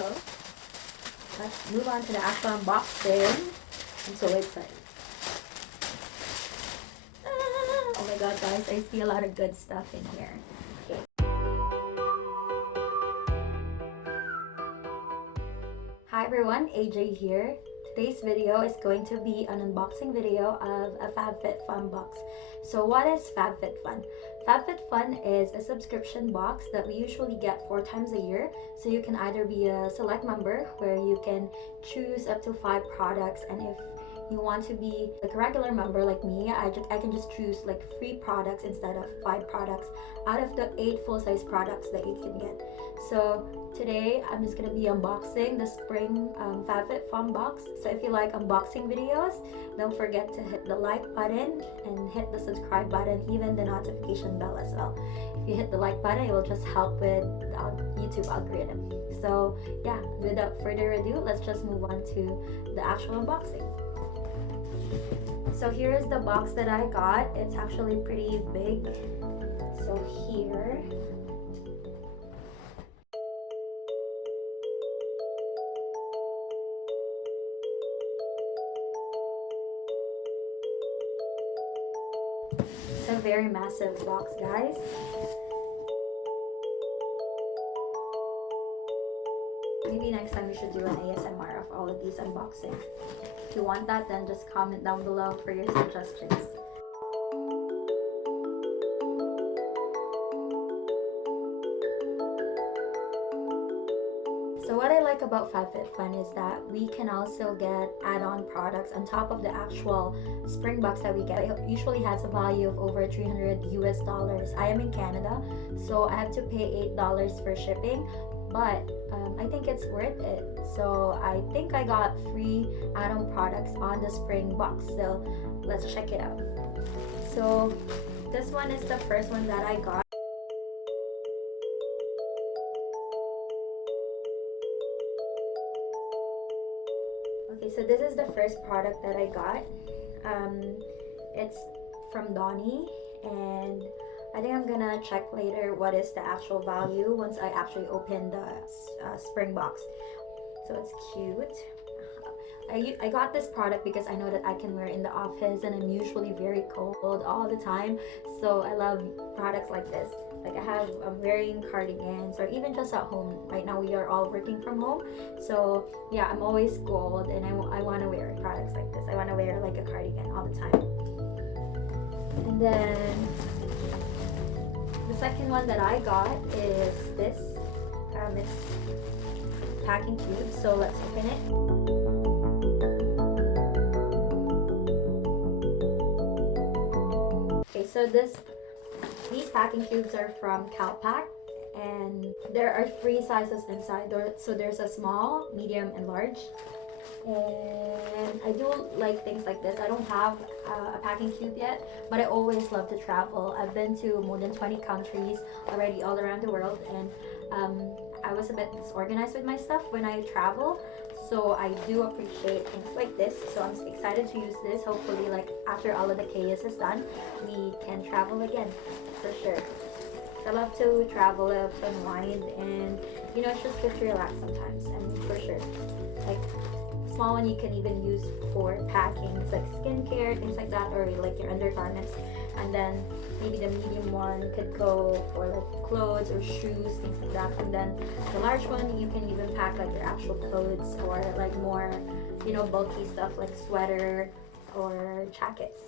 So let's move on to the actual unboxing. I'm so excited. Oh my god, guys, I see a lot of good stuff in here. Okay. Hi everyone, AJ here. Today's video is going to be an unboxing video of a FABFITFUN box. So what is FABFITFUN? FABFITFUN is a subscription box that we usually get 4 times a year. So you can either be a select member where you can choose up to 5 products, and if you want to be like a regular member like me, I can just choose like 3 products instead of 5 products out of the 8 full-size products that you can get. So today I'm just gonna be unboxing the spring FABFITFUN box. So if you like unboxing videos, don't forget to hit the like button and hit the subscribe button, even the notification bell as well. If you hit the like button, it will just help with the YouTube algorithm. So yeah, without further ado, let's just move on to the actual unboxing. So here is the box that I got. It's actually pretty big. So here, it's a very massive box, guys. Maybe next time we should do an ASMR of all of these unboxing. If you want that, then just comment down below for your suggestions. So what I like about FABFITFUN is that we can also get add-on products on top of the actual spring box that we get. It usually has a value of over $300 US. I am in Canada, so I have to pay $8 for shipping, but I think it's worth it. So I think I got free add-on products on the spring box, so let's check it out. So this one is the first one that I got. Okay, so this is the first product that I got. It's from DONNI, and I think I'm gonna check later what is the actual value once I actually open the spring box. So it's cute. I got this product because I know that I can wear it in the office, and I'm usually very cold all the time. So I love products like this. Like I'm wearing cardigans, or even just at home. Right now we are all working from home. So yeah, I'm always cold, and I want to wear products like this. I want to wear like a cardigan all the time. And then the second one that I got is this. It's packing tube, so let's open it. Okay, so these packing tubes are from CALPAK, and there are 3 sizes inside. So there's a small, medium, and large. And I do like things like this. I don't have a packing tube yet, but I always love to travel. I've been to more than 20 countries already all around the world, and I was a bit disorganized with my stuff when I travel, so I do appreciate things like this. So I'm excited to use this. Hopefully, like after all of the chaos is done, we can travel again for sure. So I love to travel, I love to unwind, and you know, it's just good to relax sometimes. And for sure, like small one you can even use for packing. It's like skincare, things like that, or like your undergarments. And then maybe the medium one could go for like clothes or shoes, things like that. And then the large one, you can even pack like your actual clothes, or like more, you know, bulky stuff like sweater or jackets.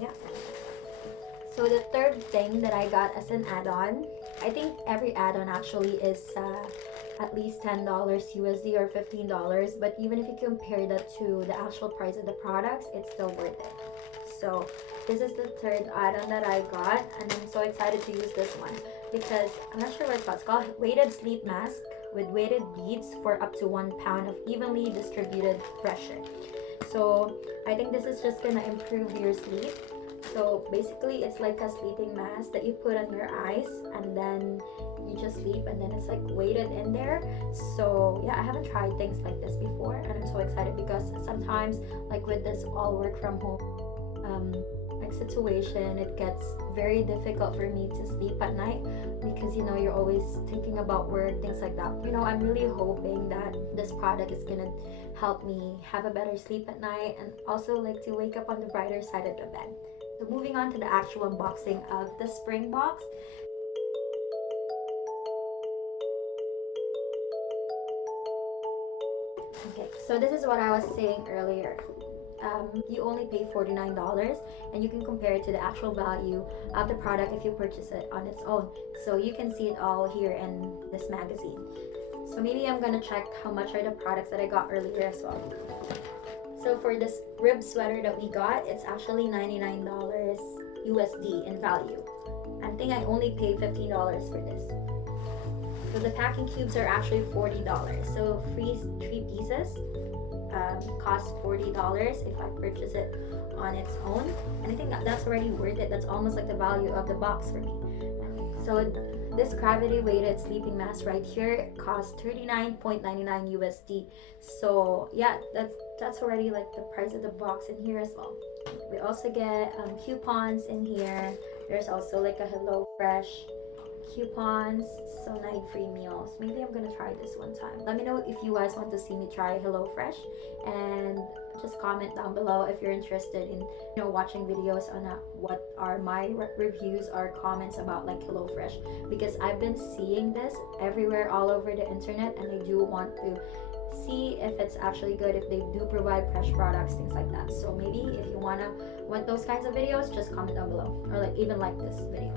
Yeah. So the third thing that I got as an add-on, I think every add-on actually is at least $10 USD or $15, but even if you compare that to the actual price of the products, it's still worth it. So this is the third item that I got, and I'm so excited to use this one because I'm not sure what it's called. It's called weighted sleep mask with weighted beads for up to 1 pound of evenly distributed pressure. So I think this is just gonna improve your sleep. So basically it's like a sleeping mask that you put on your eyes, and then you just sleep, and then it's like weighted in there. So yeah, I haven't tried things like this before, and I'm so excited because sometimes like with this all work from home, I traumatic situation, it gets very difficult for me to sleep at night because you know you're always thinking about work, things like that. You know, I'm really hoping that this product is gonna help me have a better sleep at night and also like to wake up on the brighter side of the bed. So moving on to the actual unboxing of the spring box. Okay, so this is what I was saying earlier. You only pay $49 and you can compare it to the actual value of the product if you purchase it on its own. So you can see it all here in this magazine. So maybe I'm gonna check how much are the products that I got earlier as well. So for this rib sweater that we got, it's actually $99 USD in value. I think I only paid $15 for this. So the packing cubes are actually $40. So free 3 pieces costs $40 if I purchase it on its own, and I think that's already worth it. That's almost like the value of the box for me. So this gravity weighted sleeping mask right here costs $39.99 USD. So yeah, that's already like the price of the box in here as well. We also get coupons in here. There's also like a HelloFresh coupons, so 9 free meals. Maybe I'm gonna try this one time. Let me know if you guys want to see me try HelloFresh, and just comment down below if you're interested in watching videos on what are my reviews or comments about like HelloFresh, because I've been seeing this everywhere all over the internet and I do want to see if it's actually good, if they do provide fresh products, things like that. So maybe if you want those kinds of videos, just comment down below or like even like this video.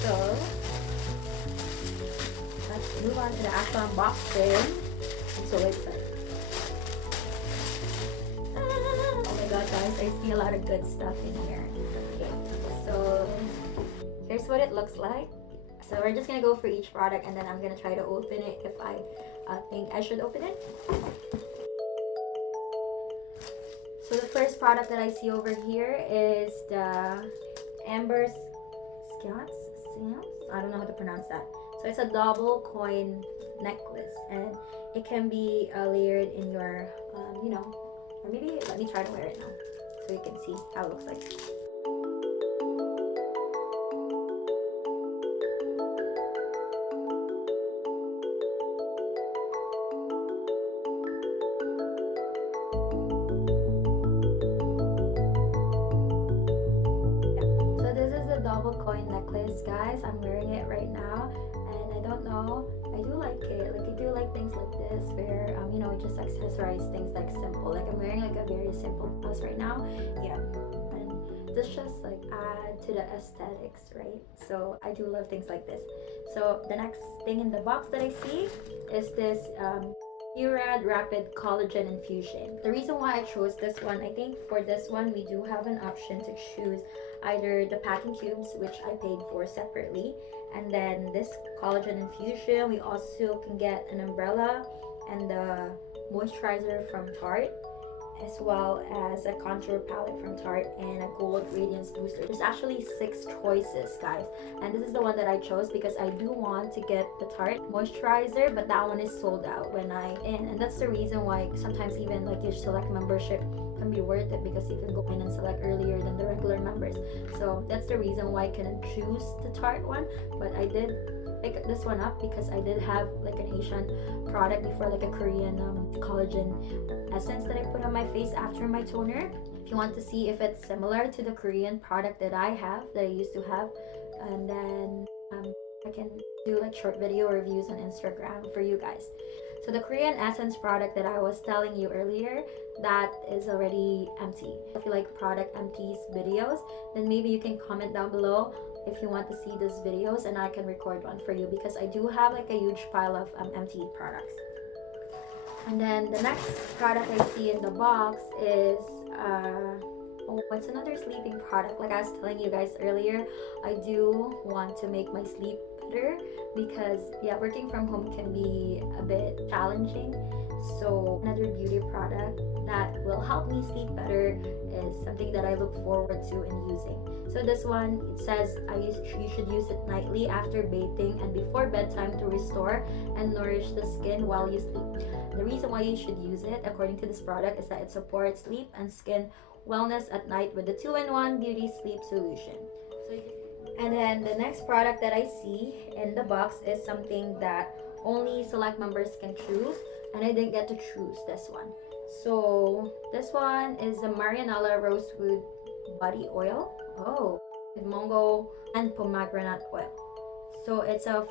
So let's move on to the actual unboxing. I'm so excited. Oh my god guys, I see a lot of good stuff in here. Okay, so here's what it looks like. So we're just gonna go for each product and then I'm gonna try to open it if I think I should open it. So the first product that I see over here is the Amber SCEATS. I don't know how to pronounce that. So it's a double coin necklace and it can be layered in your or maybe let me try to wear it now so you can see how it looks like. Double coin necklace, guys. I'm wearing it right now and I don't know, I do like it. Like I do like things like this where just accessorize things like simple. Like I'm wearing like a very simple blouse right now. Yeah, and this just like add to the aesthetics, right? So I do love things like this. So the next thing in the box that I see is this Urad Rapid Collagen Infusion. The reason why I chose this one, I think for this one we do have an option to choose either the packing cubes, which I paid for separately, and then this collagen infusion. We also can get an umbrella and the moisturizer from Tarte, as well as a contour palette from Tarte and a gold radiance booster. There's actually 6 choices, guys, and this is the one that I chose because I do want to get the Tarte moisturizer, but that one is sold out when I'm in, and that's the reason why sometimes even like your select membership can be worth it because you can go in and select earlier than the regular members. So that's the reason why I couldn't choose the Tarte one, but I did pick this one up because I did have like an Asian product before, like a Korean collagen essence that I put on my face after my toner. If you want to see if it's similar to the Korean product that I used to have, and then I can do like short video reviews on Instagram for you guys. So the Korean essence product that I was telling you earlier, that is already empty. If you like product empties videos, then maybe you can comment down below if you want to see these videos and I can record one for you, because I do have like a huge pile of empty products. And then the next product I see in the box is it's another sleeping product. Like I was telling you guys earlier, I do want to make my sleep better because yeah, working from home can be a bit challenging. So another beauty product that will help me sleep better is something that I look forward to in using. So this one, it says you should use it nightly after bathing and before bedtime to restore and nourish the skin while you sleep. The reason why you should use it, according to this product, is that it supports sleep and skin wellness at night with the 2-in-1 beauty sleep solution. And then the next product that I see in the box is something that only select members can choose, and I didn't get to choose this one. So this one is the Marianella Rosewood Body Oil. Oh, with mango and pomegranate oil. So it's a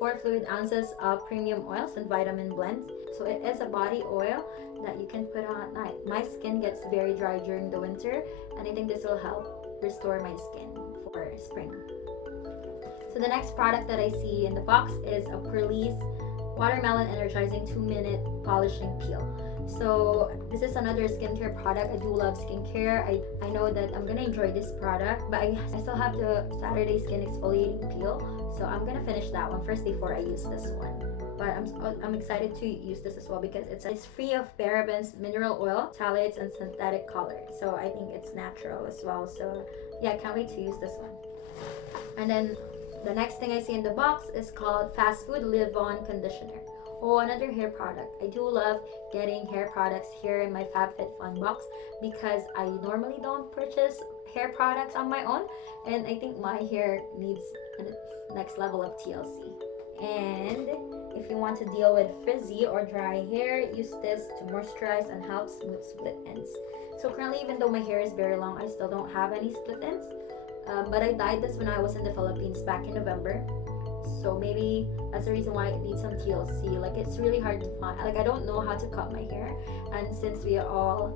4 fluid ounces of premium oils and vitamin blends. So it is a body oil that you can put on at night. My skin gets very dry during the winter, and I think this will help restore my skin for spring. So the next product that I see in the box is a Pearlie's Watermelon Energizing 2-minute Polishing Peel. So this is another skincare product. I do love skincare. I know that I'm gonna enjoy this product, but I still have the Saturday Skin Exfoliating Peel. So I'm gonna finish that one first before I use this one. But I'm excited to use this as well because it's free of parabens, mineral oil, phthalates, and synthetic colors. So I think it's natural as well. So yeah, I can't wait to use this one. And then the next thing I see in the box is called Fast Food Live-On Conditioner. Oh, another hair product. I do love getting hair products here in my FABFITFUN box because I normally don't purchase hair products on my own, and I think my hair needs a next level of TLC. And if you want to deal with frizzy or dry hair, use this to moisturize and help smooth split ends. So currently, even though my hair is very long, I still don't have any split ends. But I dyed this when I was in the Philippines back in November. So maybe that's the reason why it needs some TLC. Like, it's really hard to find. Like, I don't know how to cut my hair, and since we are all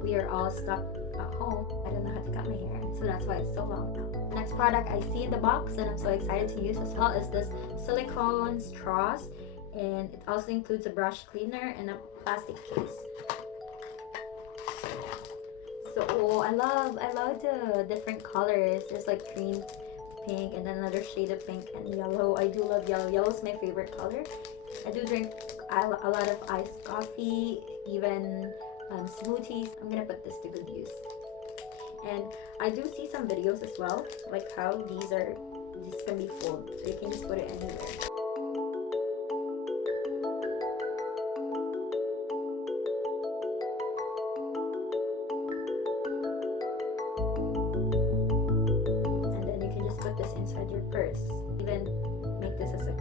stuck at home, I don't know how to cut my hair. So that's why it's so long now. Next product I see in the box and I'm so excited to use as well is this silicone straws, and it also includes a brush cleaner and a plastic case. So oh, I love the different colors. There's like green, pink, and then another shade of pink and yellow. I do love yellow. Yellow is my favorite color. I do drink a lot of iced coffee, even smoothies. I'm gonna put this to good use. And I do see some videos as well, like how these can be folded, so you can just put it anywhere. Put this inside your purse. Even make this as a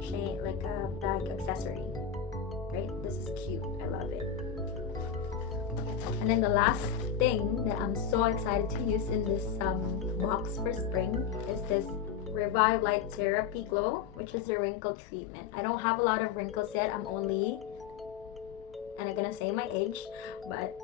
chain, like a bag accessory. Right? This is cute. I love it. And then the last thing that I'm so excited to use in this box for spring is this Revive Light Therapy Glow, which is a wrinkle treatment. I don't have a lot of wrinkles yet. I'm gonna say my age, but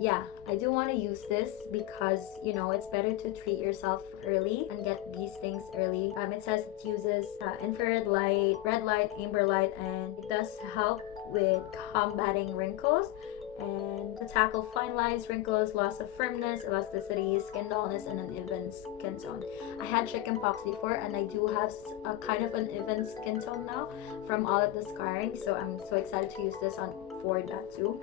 yeah, I do want to use this because, you know, it's better to treat yourself early and get these things early. It says it uses infrared light, red light, amber light, and it does help with combating wrinkles and to tackle fine lines, wrinkles, loss of firmness, elasticity, skin dullness, and an even skin tone. I had chickenpox before, and I do have a kind of an even skin tone now from all of the scarring, so I'm so excited to use this for that too.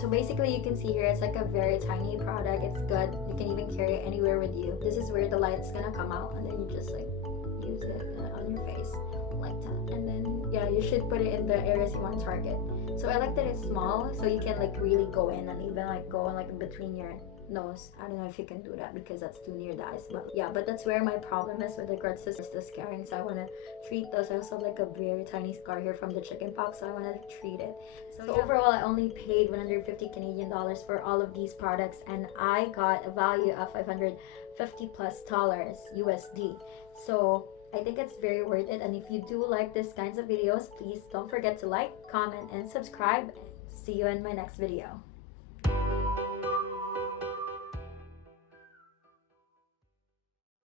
So basically, you can see here it's like a very tiny product. It's good. You can even carry it anywhere with you. This is where the light's gonna come out, and then you just like use it on your face like that. And then yeah, you should put it in the areas you want to target. So I like that it's small, so you can like really go in and even like go in like between your nose. I don't know if you can do that because that's too near the eyes, but yeah, but that's where my problem is with regards to the scarring. So I want to treat those. I also have like a very tiny scar here from the chickenpox, so I want to treat it. So yeah. Overall, I only paid 150 Canadian dollars for all of these products, and I got a value of $550+ USD. So I think it's very worth it. And if you do like this kinds of videos, please don't forget to like, comment, and subscribe. See you in my next video.